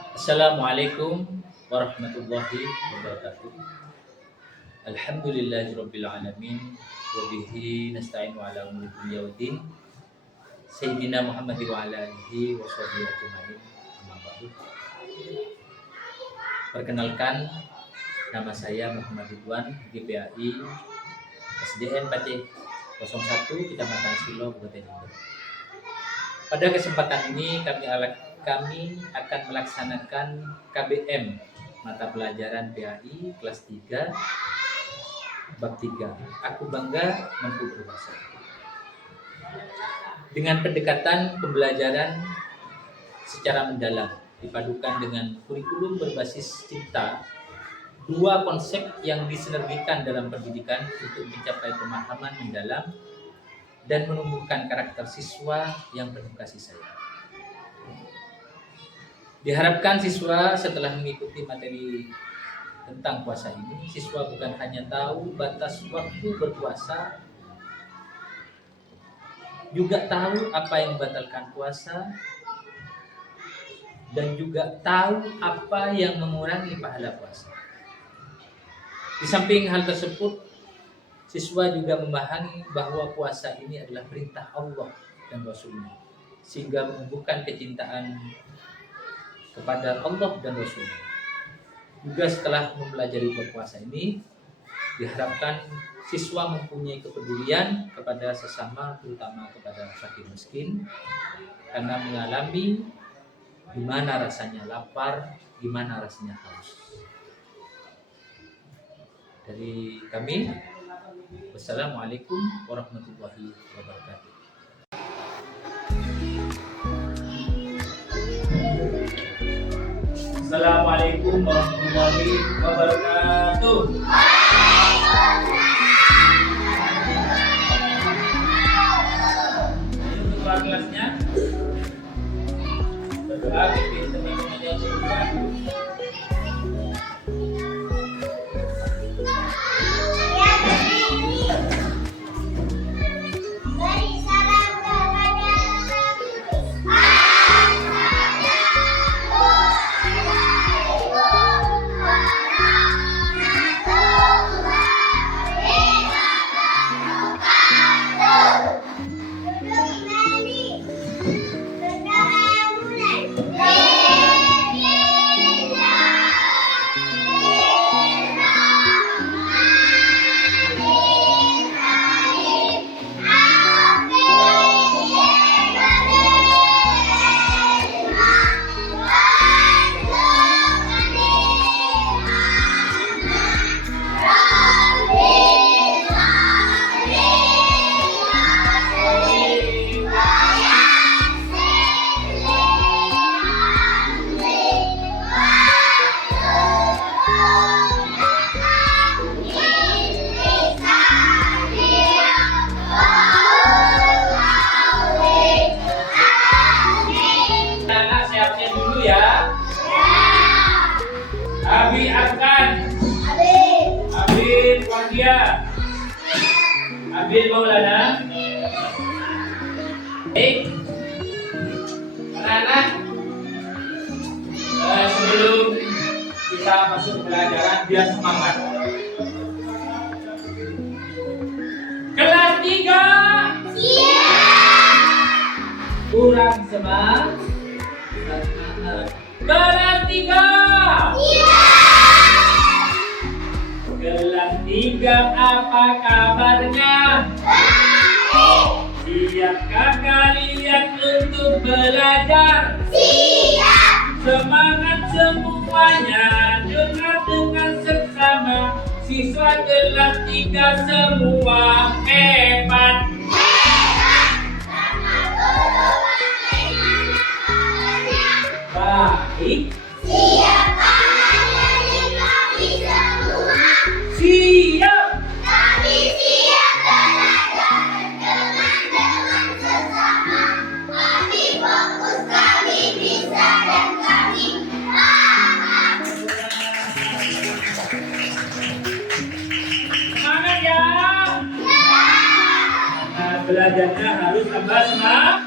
Assalamualaikum warahmatullahi wabarakatuh. Alhamdulillahirabbil alamin wa bihi nasta'inu ala umuri dunya waddin. Sayyidina Muhammad wa ala alihi wa sahbihi ajmain. Amma ba'du. Perkenalkan, nama saya Muhammad Ridwan, GPAI SDN Paceh 01 Kecamatan Silo, Kabupaten Jember. Pada kesempatan ini kami akan melaksanakan KBM mata pelajaran PAI kelas 3 bab 3. Aku bangga mampu berbahasa. Dengan pendekatan pembelajaran secara mendalam dipadukan dengan kurikulum berbasis cinta, dua konsep yang disinergikan dalam pendidikan untuk mencapai pemahaman mendalam dan menumbuhkan karakter siswa yang penuh kasih sayang. Diharapkan siswa setelah mengikuti materi tentang puasa ini, siswa bukan hanya tahu batas waktu berpuasa, juga tahu apa yang membatalkan puasa, dan juga tahu apa yang mengurangi pahala puasa. Di samping hal tersebut, siswa juga memahami bahwa puasa ini adalah perintah Allah dan Rasul-Nya, sehingga menumbuhkan kecintaan kepada Allah dan Rasul-Nya. Juga setelah mempelajari berpuasa ini, diharapkan siswa mempunyai kepedulian kepada sesama, terutama kepada fakir miskin, karena mengalami gimana rasanya lapar, gimana rasanya haus. Dari kami, wassalamualaikum warahmatullahi wabarakatuh. Assalamualaikum warahmatullahi wabarakatuh. Ini ketua kelasnya berdoa pimpin teman-temannya berdoa. Abi akan Abid Wahdia Abid Maulana. Baik, anak-anak, sebelum kita masuk ke pelajaran, biar semangat. Kelas 3 kurang semangat. Kelas 3 Kelas 3, apa kabarnya? Siapkah kalian untuk belajar? Siap! Semangat semuanya, dengar dengan seksama. Siswa kelas 3 semua hebat. Baik. Siap! Kami siap belajar dengan sesama. Kami fokus, kami bisa, dan kami paham. Semangat ya! Nah, belajarnya harus tambah semangat.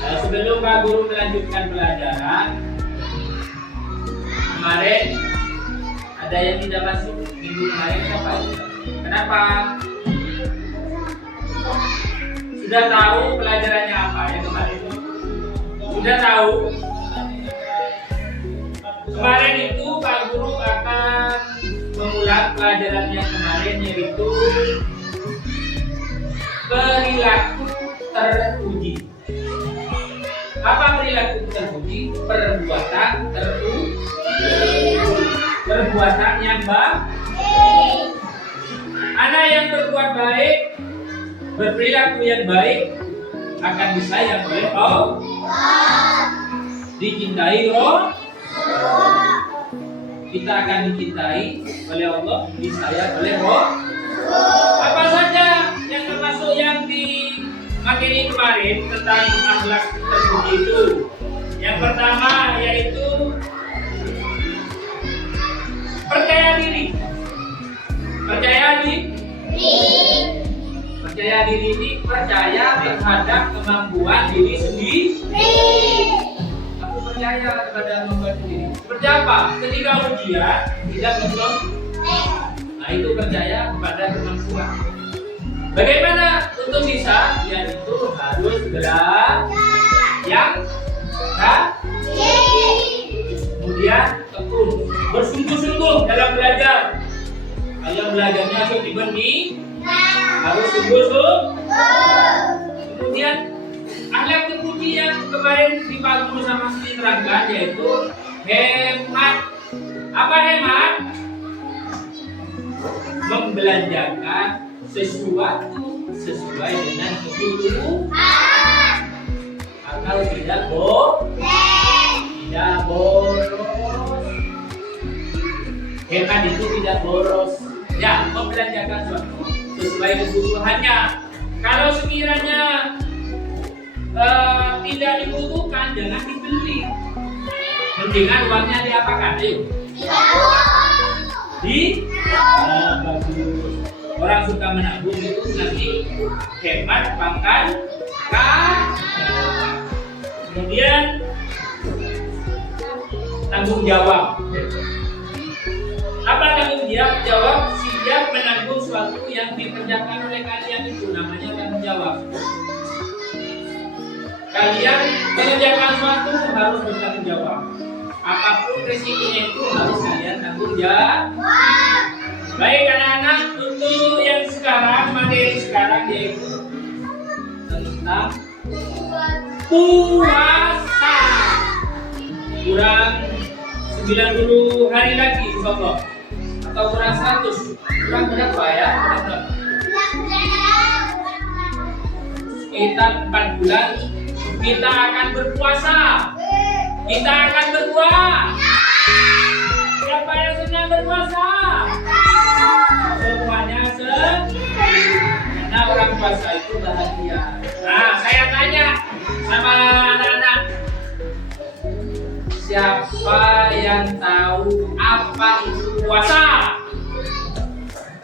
Sebelum Pak Guru melanjutkan pelajaran. Kemarin ada yang tidak masuk minggu kemarin siapa? Kenapa? Sudah tahu pelajarannya apa ya kemarin? Sudah tahu? Kemarin itu Pak Guru akan mengulang pelajaran yang kemarin, yaitu perilaku terpuji. Apa perilaku terpuji? Perbuatan terpuji. Perbuatan yang baik. Anak yang berbuat baik, berperilaku yang baik, akan disayang oleh Allah, dicintai Allah. Kita akan dicintai oleh Allah, disayang oleh Allah. Apa saja yang termasuk yang di materi kemarin tentang akhlak terpuji itu? Yang pertama yaitu percaya diri. Percaya diri. Percaya diri ini percaya terhadap kemampuan diri sendiri. Aku percaya kepada kemampuan diri. Seperti apa? Ketika ujian tidak menang. Nah, itu percaya kepada kemampuan. Bagaimana untuk bisa? Ya itu harus yang kemudian tekun, bersungguh-sungguh dalam belajar. Kalau belajarnya seperti harus sungguh-sungguh. Kemudian akhlak terpuji yang kemarin di Pak Guru sama diterangkan yaitu hemat. Apa hemat? Membelanjakan sesuatu sesuai dengan kebutuhan atau tidak boros. Hemat itu tidak boros. Ya, membelanjakan sesuatu sesuai kebutuhannya. Kalau sekiranya tidak dibutuhkan, jangan dibeli. Mendingan uangnya diapakan? Ayo. Bagus. Orang suka menabung itu nanti hemat pangkat kemudian tanggung jawab. Apa tanggung jawab? Siap menanggung sesuatu yang dikerjakan oleh kalian, itu namanya tanggung jawab. Kalian mengerjakan sesuatu harus bertanggung jawab. Apapun resikonya itu harus kalian tanggung jawab. Baik anak-anak, untuk yang sekarang, materi sekarang yaitu tentang puasa. Kurang 90 hari lagi, insyaallah. Atau kurang 100. Kurang berapa ya? Sekitar 4 bulan kita akan berpuasa. Kita akan berpuasa. Siapa yang senang berpuasa? Semuanya senang. Karena orang puasa itu bahagia. Nah, saya tanya sama anak-anak, siapa yang tahu apa itu puasa?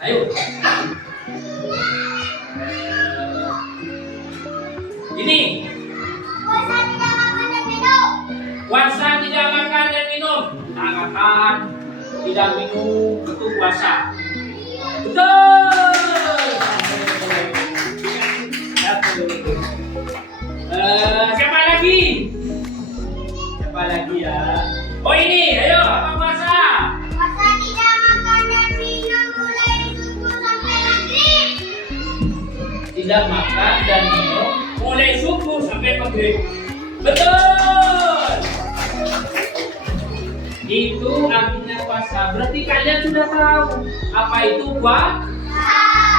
Ayo. Ini. Puasa tidak makan dan minum. Puasa tidak makan dan minum. Tak makan, tidak minum, itu puasa. Betul. Siapa lagi? Siapa lagi ya? Oh ini, ayo apa puasa? Puasa tidak makan dan minum mulai subuh sampai maghrib. Tidak makan dan minum mulai subuh sampai maghrib. Betul. Itu artinya puasa. Berarti kalian sudah tahu apa itu puasa?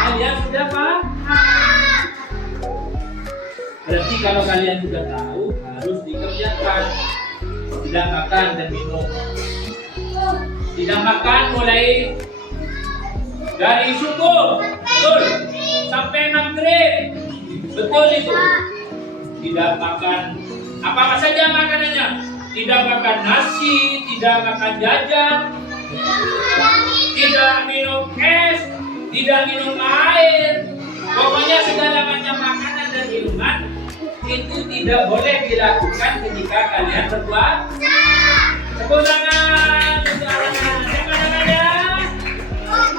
Kalian sudah paham? Berarti kalau kalian sudah tahu harus dikerjakan. Tidak makan dan minum. Tidak makan mulai dari subuh, betul, sampai maghrib, betul itu. Tidak makan apa saja makanannya. Tidak makan nasi, tidak makan jajan, tidak minum es, tidak minum air. Pokoknya segala macam makanan dan minuman itu tidak boleh dilakukan ketika kalian berpuasa. Tepuk tangan untuk anak-anak. Siapa namanya?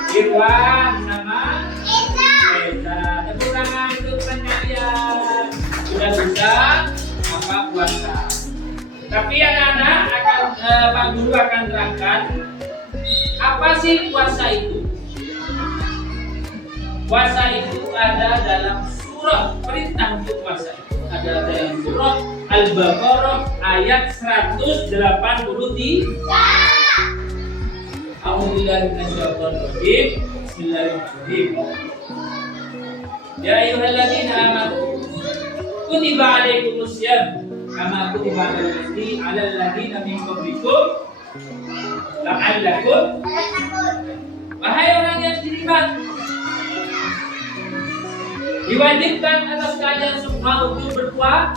Irwan. Nama? Eza. Tepuk tangan untuk kalian. Sudah bisa apa puasa. Tapi anak-anak akan Pak Guru akan terangkan apa sih puasa itu. Puasa itu ada dalam surah, perintah untuk puasa itu ada dalam surah Al-Baqarah ayat 183. A'udzubillahi minasyaitonir rajim. Bismillahirrahmanirrahim. Ya ayyuhalladzina amanu kutiba alaikumusiyam kama kutiba alal ladzina min qablikum la'allakum. Wahai orang yang beriman, diwajibkan atas kalian semua untuk berpuasa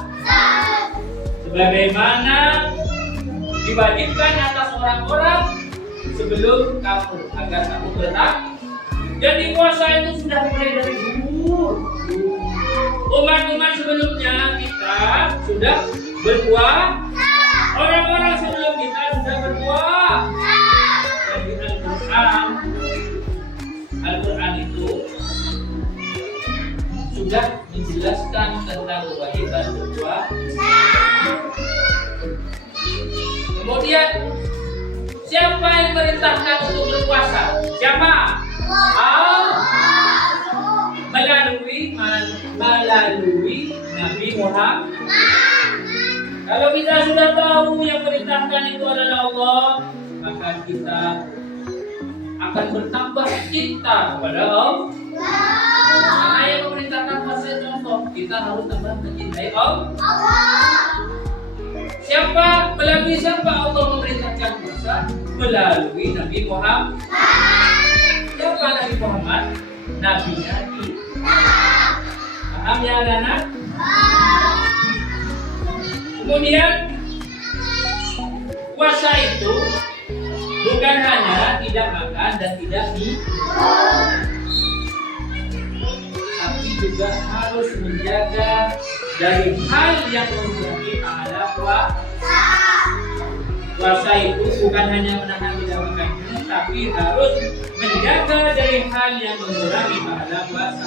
sebagaimana diwajibkan atas orang-orang sebelum kamu agar kamu bertak. Jadi puasa itu sudah mulai dari dulu. Umat-umat sebelumnya kita sudah berpuasa. Orang-orang sebelum kita sudah berpuasa. Jadi Al-Quran itu sudah menjelaskan tentang kewajiban berpuasa. Kemudian siapa yang merintahkan untuk berpuasa? Siapa? Melalui Nabi Muhammad. Kalau kita sudah tahu yang merintahkan itu adalah Allah, maka kita akan bertambah cinta kepada Allah. Karena yang memerintahkan puasa contoh, kita harus tambah mencintai Allah. Melalui siapa Allah memerintahkan puasa? Melalui Nabi Muhammad. Siapa Nabi Muhammad? Nabi-nya kita. Paham ya anak-anak? Kemudian puasa itu bukan hanya tidak makan dan tidak minum, tapi juga harus menjaga dari hal yang mengurangi pahala puasa. Puasa itu bukan hanya menahan tidak makan minum, tapi harus menjaga dari hal yang mengurangi pahala puasa.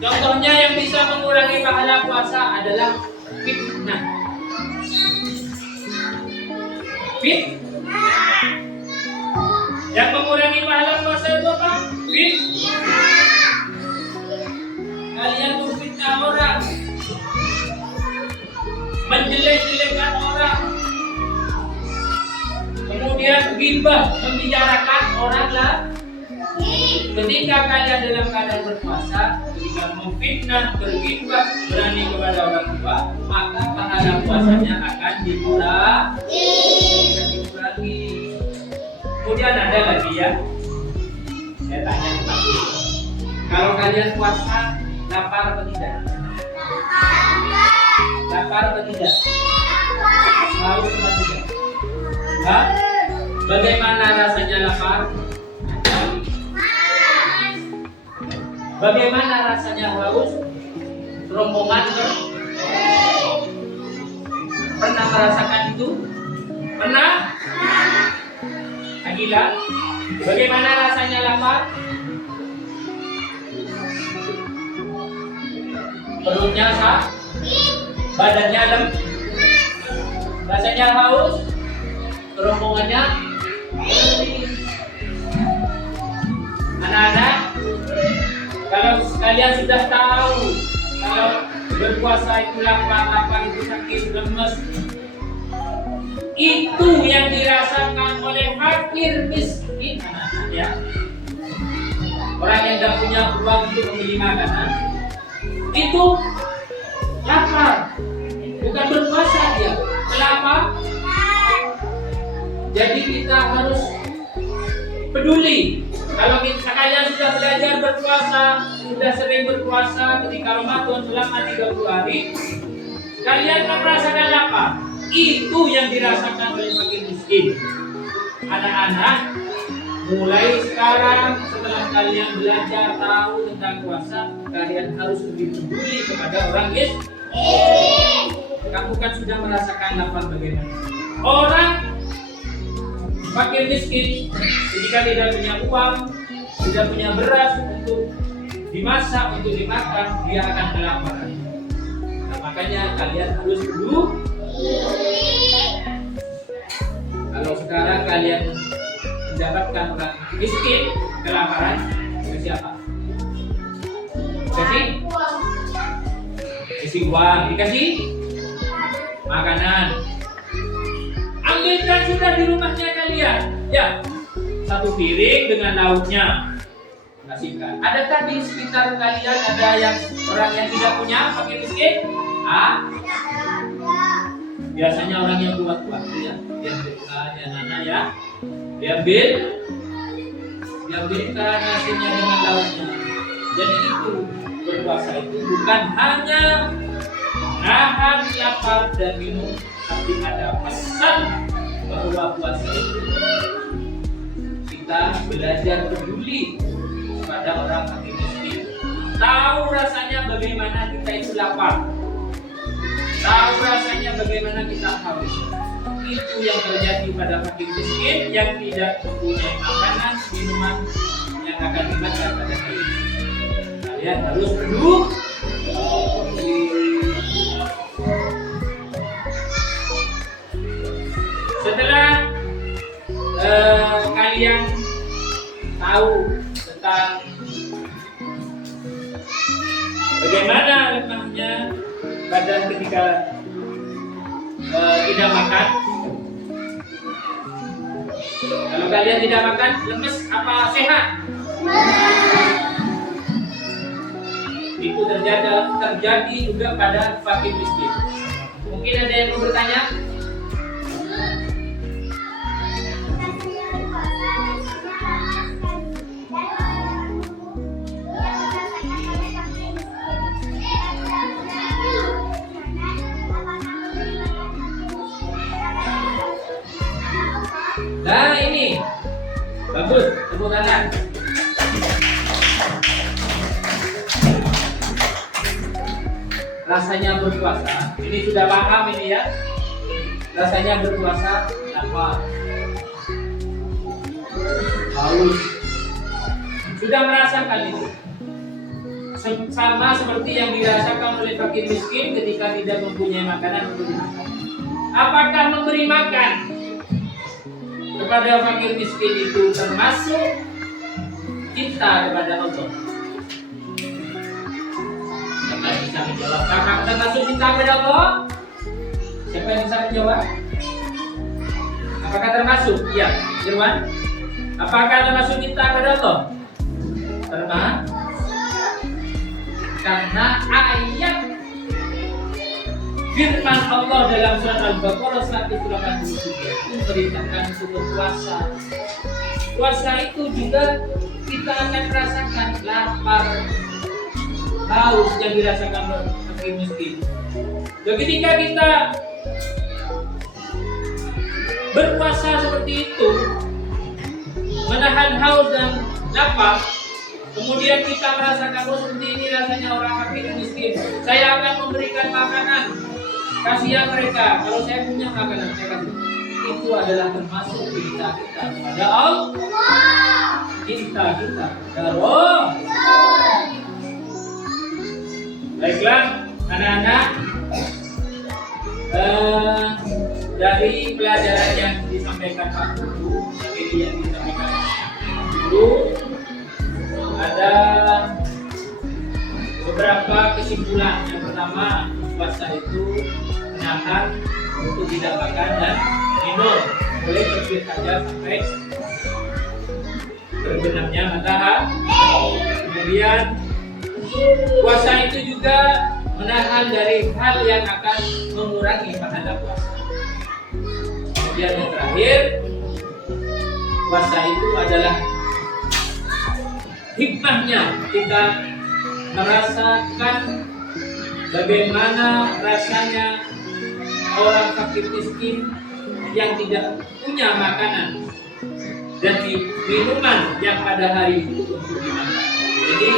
Contohnya yang bisa mengurangi pahala puasa adalah fitnah. Yang mengurangi pahala puasa itu apa? Fitnah. Kalian memfitnah orang, menjelek-jelekan orang, kemudian ghibah, membicarakan orang lain. Ketika kalian dalam keadaan berpuasa, ketika memfitnah, berghibah, berani kepada orang tua, maka pahala puasanya akan dikurangi. Kemudian ada lagi ya, saya tanya kepada kalau kalian puasa, lapar atau tidak? Lapar atau tidak? Haus atau tidak? Hah? Bagaimana rasanya lapar? Bagaimana rasanya haus? Rombongan pernah merasakan itu? Pernah? Agila, bagaimana rasanya lapar? Perutnya sakit, badannya lemes, rasanya haus, rombongannya anak-anak. Kalau kalian sudah tahu kalau berpuasa itu lapar itu sakit, lemes, itu yang dirasakan oleh fakir miskin, anak-anak ya. Orang yang tidak punya uang untuk membeli makanan, itu lapar, bukan berpuasa dia, lapar. Jadi kita harus peduli. Kalau kalian sudah belajar berpuasa, sudah sering berpuasa ketika Ramadan selama 30 hari, kalian merasakan lapar. Itu yang dirasakan oleh fakir miskin. Anak-anak, mulai sekarang setelah kalian belajar tahu tentang puasa, kalian harus lebih peduli kepada orang miskin. Kamu kan sudah merasakan lapar bagaimana? Orang fakir miskin ketika tidak punya uang, tidak punya beras untuk dimasak, untuk dimakan, dia akan kelaparan. Nah, makanya kalian harus dulu. Kalau sekarang kalian mendapatkan orang miskin kelaparan, ke siapa? Kasih uang, dikasih makanan. Ambilkan sudah di rumahnya kalian, ya, satu piring dengan lauknya, kasihkan. Adakah di sekitar kalian ada yang orang yang tidak punya, fakir miskin? Biasanya orang yang kuat-kuat ya, diambilkan nana ya, diambilkan nasinya dengan lauknya. Jadi itu berpuasa itu bukan hanya nahan lapar dan minum, tapi ada pesan bahwa puasa itu kita belajar peduli pada orang fakir miskin. Tahu rasanya bagaimana kita itu lapar. Tahu rasanya bagaimana kita haus. Itu yang terjadi pada fakir miskin yang tidak mempunyai makanan, minuman yang akan dimakan pada hari ini. Kalian harus peduli. Setelah kalian tahu tentang bagaimana lemahnya badan ketika tidak makan. Kalau kalian tidak makan, lemes apa sehat? Itu terjadi juga pada fakir miskin. Mungkin ada yang mau bertanya? Nah ini bagus, tepuk tangan. Rasanya berpuasa, ini sudah paham ini ya. Rasanya berpuasa lapar, haus, sudah merasakan itu. Sama seperti yang dirasakan oleh fakir miskin ketika tidak mempunyai makanan untuk dimakan. Apakah memberi makan kepada fakir miskin itu termasuk cinta kepada Allah? Siapa yang bisa menjawab? Apakah termasuk cinta kepada Allah? Siapa yang bisa menjawab? Apakah termasuk? Iya, Irwan. Apakah termasuk cinta kepada Allah? Termasuk. Karena ayat firman Allah dalam surat Al-Baqarah 183 memberitakan untuk berpuasa. Puasa itu juga kita akan merasakan lapar, haus yang dirasakan fakir miskin. Ketika kita berpuasa seperti itu, menahan haus dan lapar, kemudian kita merasakan seperti ini rasanya orang fakir miskin, saya akan memberikan makanan. Kasihan mereka, kalau saya punya makanan saya kasih. Itu adalah termasuk cinta kita kepada Allah, cinta kita kepada Allah. Baiklah anak-anak, dari pelajaran yang disampaikan Pak Guru, yang disampaikan Pak Guru, ada beberapa kesimpulan. Yang pertama, puasa itu menahan untuk tidak makan dan minum, boleh terbit saja sampai terbenamnya matahari. Kemudian puasa itu juga menahan dari hal yang akan mengurangi pahala puasa. Kemudian yang terakhir, puasa itu adalah hikmahnya kita merasakan bagaimana rasanya orang fakir miskin yang tidak punya makanan dan minuman yang pada hari itu untuk dimakan. Jadi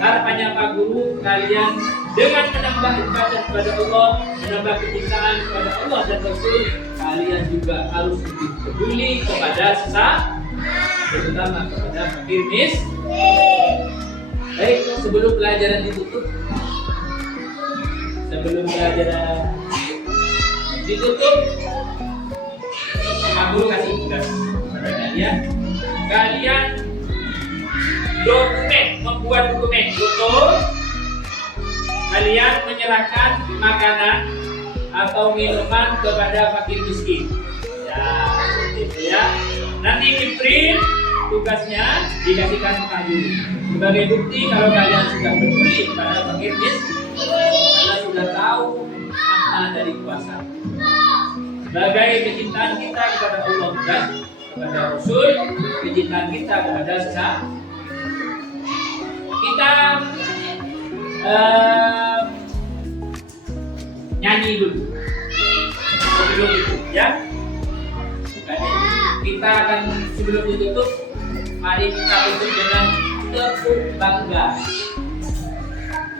harapannya Pak Guru, kalian Dengan menambah ibadah kepada Allah, menambah kecintaan kepada Allah dan Rasul, kalian juga harus lebih peduli kepada sesama, terutama kepada fakir miskin. Baik, sebelum pelajaran ditutup, aku kasih tugas kepada kalian. Kalian membuat dokumen untuk kalian menyerahkan makanan atau minuman kepada fakir miskin. Ya, itu ya. Nanti di print tugasnya dikasihkan ke Pak Guru sebagai bukti kalau kalian sudah peduli kepada fakir miskin, kalian sudah tahu makna dari puasa. Sebagai kecintaan kita kepada Allah dan kepada Rasul, kecintaan kita kepada sesama. Kita nyanyi dulu sebelum itu ya. Kita akan sebelum ditutup, mari kita tutup dengan tepuk bangga.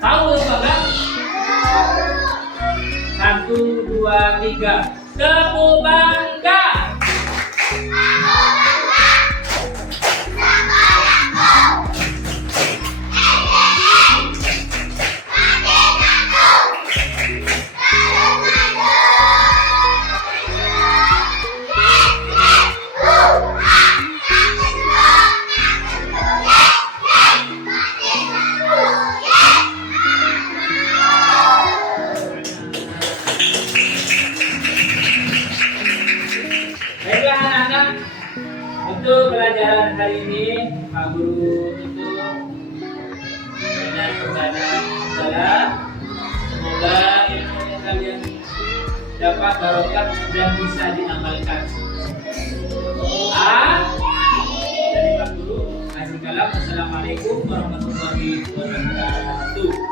Tahu tepuk bangga? 1, 2, 3, tepuk bangga. Baiklah anak-anak, untuk pelajaran hari ini Pak Guru tutup dengan bacaan salam. Semoga ilmu yang kalian dapat barokah dan bisa diamalkan. Dari Pak Guru, kasih kalam. Assalamualaikum warahmatullahi wabarakatuh.